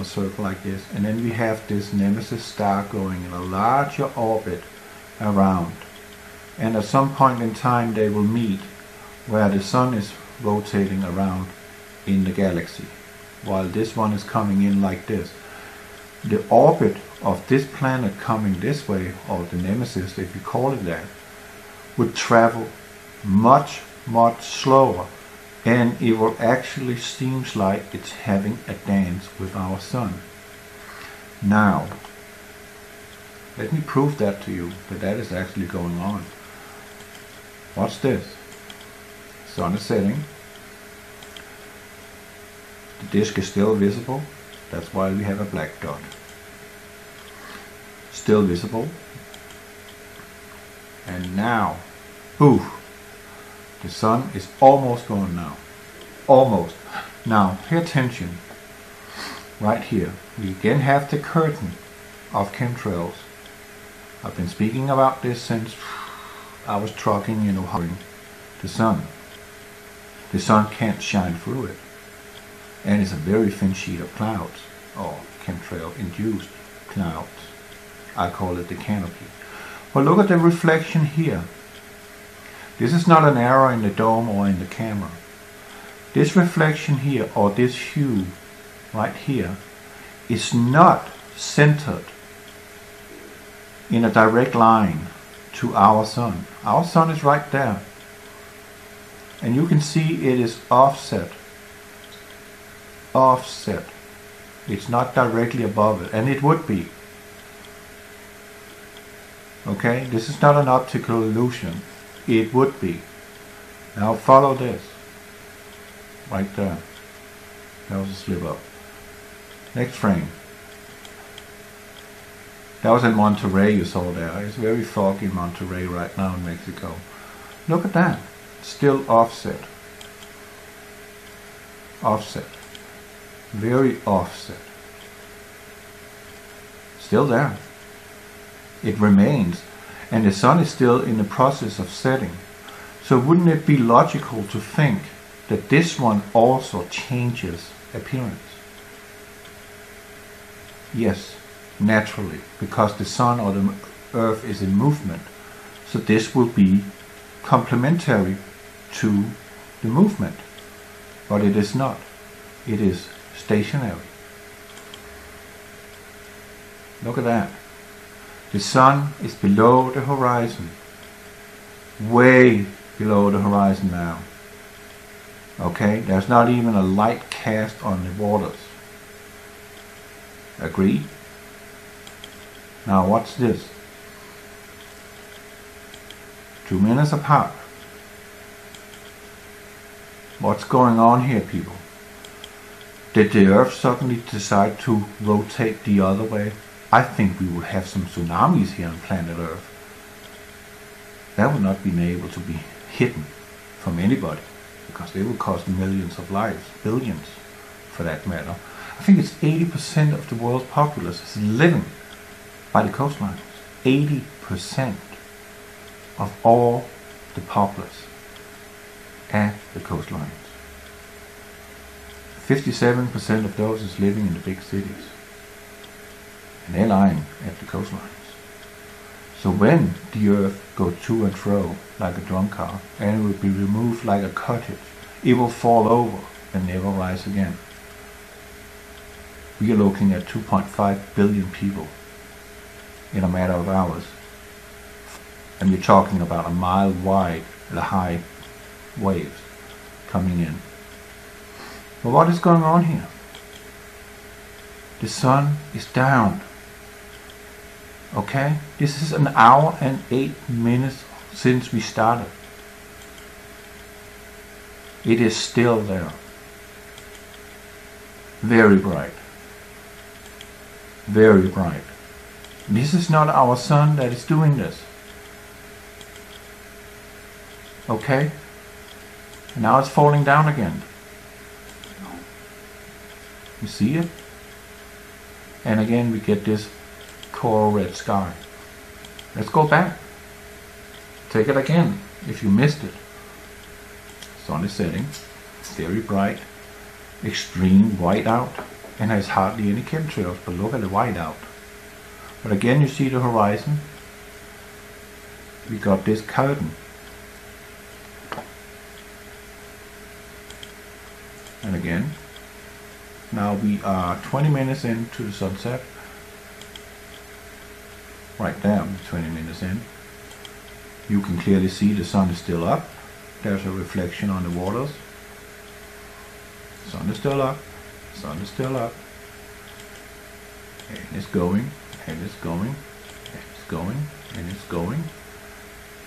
a circle like this, and then we have this nemesis star going in a larger orbit around, and at some point in time they will meet where the sun is rotating around in the galaxy while this one is coming in like this. The orbit of this planet coming this way, or the nemesis if you call it that, would travel much slower, and it will actually seems like it's having a dance with our sun. Now let me prove that to you, that is actually going on. Watch this. Sun is setting. The disk is still visible. That's why we have a black dot. Still visible. And now, ooh, the sun is almost gone now. Almost. Now, pay attention. Right here, we again have the curtain of chemtrails. I've been speaking about this since I was trucking, hovering the sun. The sun can't shine through it. And it's a very thin sheet of clouds, or chemtrail induced clouds. I call it the canopy. But look at the reflection here. This is not an error in the dome or in the camera. This reflection here, or this hue right here, is not centered in a direct line to our sun. Our sun is right there. And you can see it is offset. Offset. It's not directly above it, and it would be. Okay, this is not an optical illusion. It would be. Now follow this. Right there. That was a slip up. Next frame. That was in Monterey you saw there. It's very foggy in Monterey right now in Mexico. Look at that. Still offset. Offset. Very offset. Still there. It remains. And the sun is still in the process of setting. So wouldn't it be logical to think that this one also changes appearance? Yes, naturally, because the sun or the earth is in movement. So this will be complementary to the movement. But it is not. It is stationary. Look at that. The sun is below the horizon. Way below the horizon now. Okay, there's not even a light cast on the waters. Agree? Now watch this. 2 minutes apart. What's going on here, people? Did the earth suddenly decide to rotate the other way? I think we will have some tsunamis here on planet Earth. That would not be able to be hidden from anybody, because they will cost millions of lives, billions for that matter. I think it's 80% of the world's populace is living by the coastlines. 80% of all the populace at the coastlines. 57% of those is living in the big cities. And they're lying at the coastlines. So when the earth goes to and fro like a drum car, and it will be removed like a cottage, it will fall over and never rise again. We are looking at 2.5 billion people in a matter of hours. And you're talking about a mile wide, the high waves coming in. But what is going on here? The sun is down. Okay? This is an hour and 8 minutes since we started. It is still there. Very bright. Very bright. This is not our sun that is doing this. Okay? And now it's falling down again. You see it? And again we get this coral red sky. Let's go back. Take it again if you missed it. Sun is setting. Very bright. Extreme white out. and there's hardly any chemtrails, but look at the whiteout. But again, you see the horizon. We got this curtain. And again, now we are 20 minutes into the sunset. Right there, 20 minutes in. You can clearly see the sun is still up. There's a reflection on the waters. Sun is still up. Sun is still up. And it's going, and it's going, and it's going, and it's going,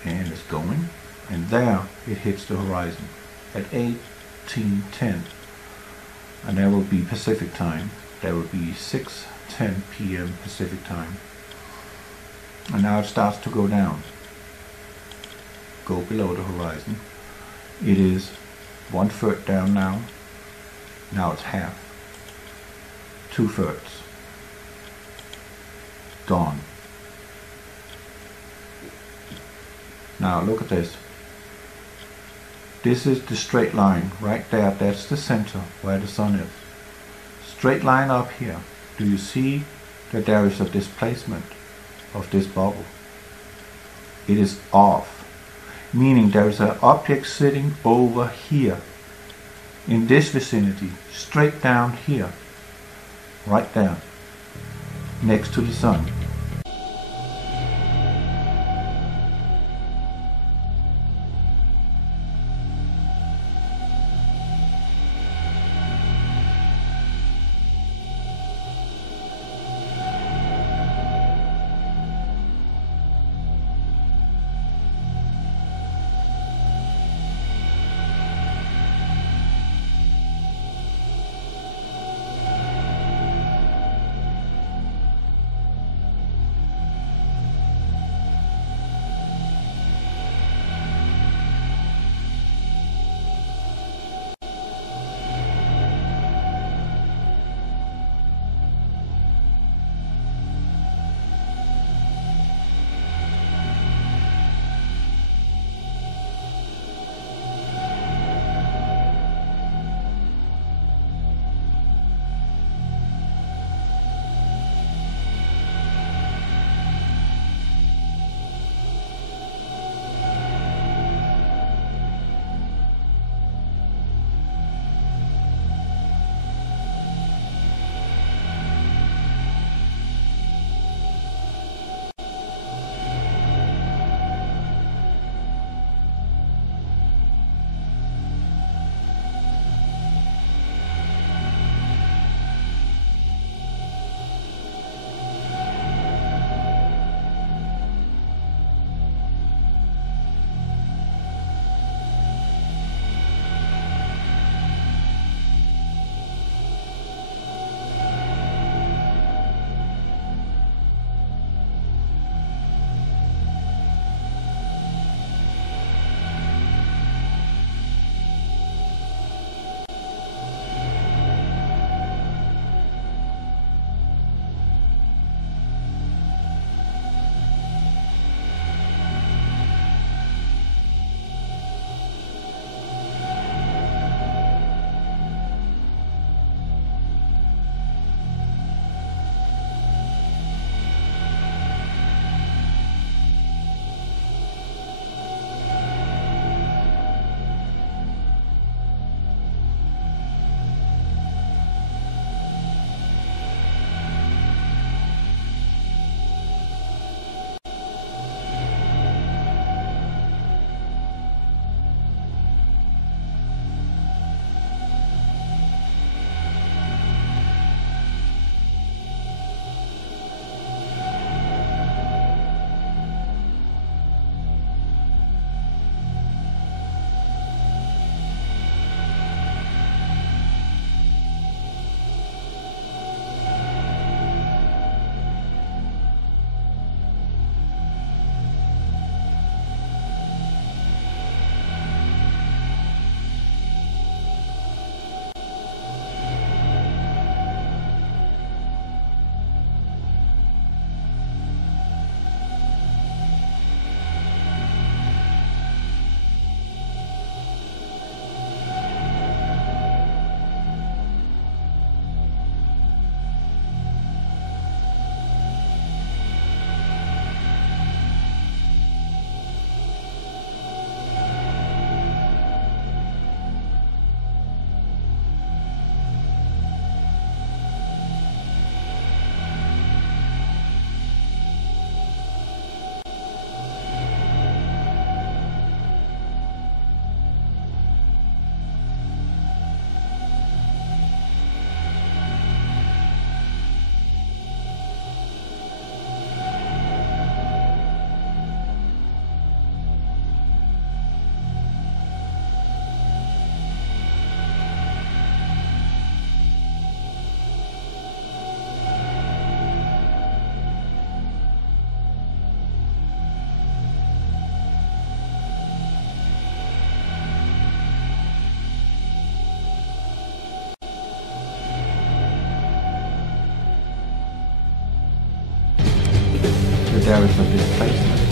and it's going. And there it hits the horizon at 18:10. And there will be Pacific time. There will be 6:10 p.m. Pacific time. And now it starts to go down. Go below the horizon. It is 1/3 down now. Now it's half. 2/3. Gone. Now look at this. This is the straight line right there. That's the center where the sun is. Straight line up here. Do you see that there is a displacement of this bubble? It is off, meaning there is an object sitting over here in this vicinity, straight down here, right there, next to the sun. that there is a displacement.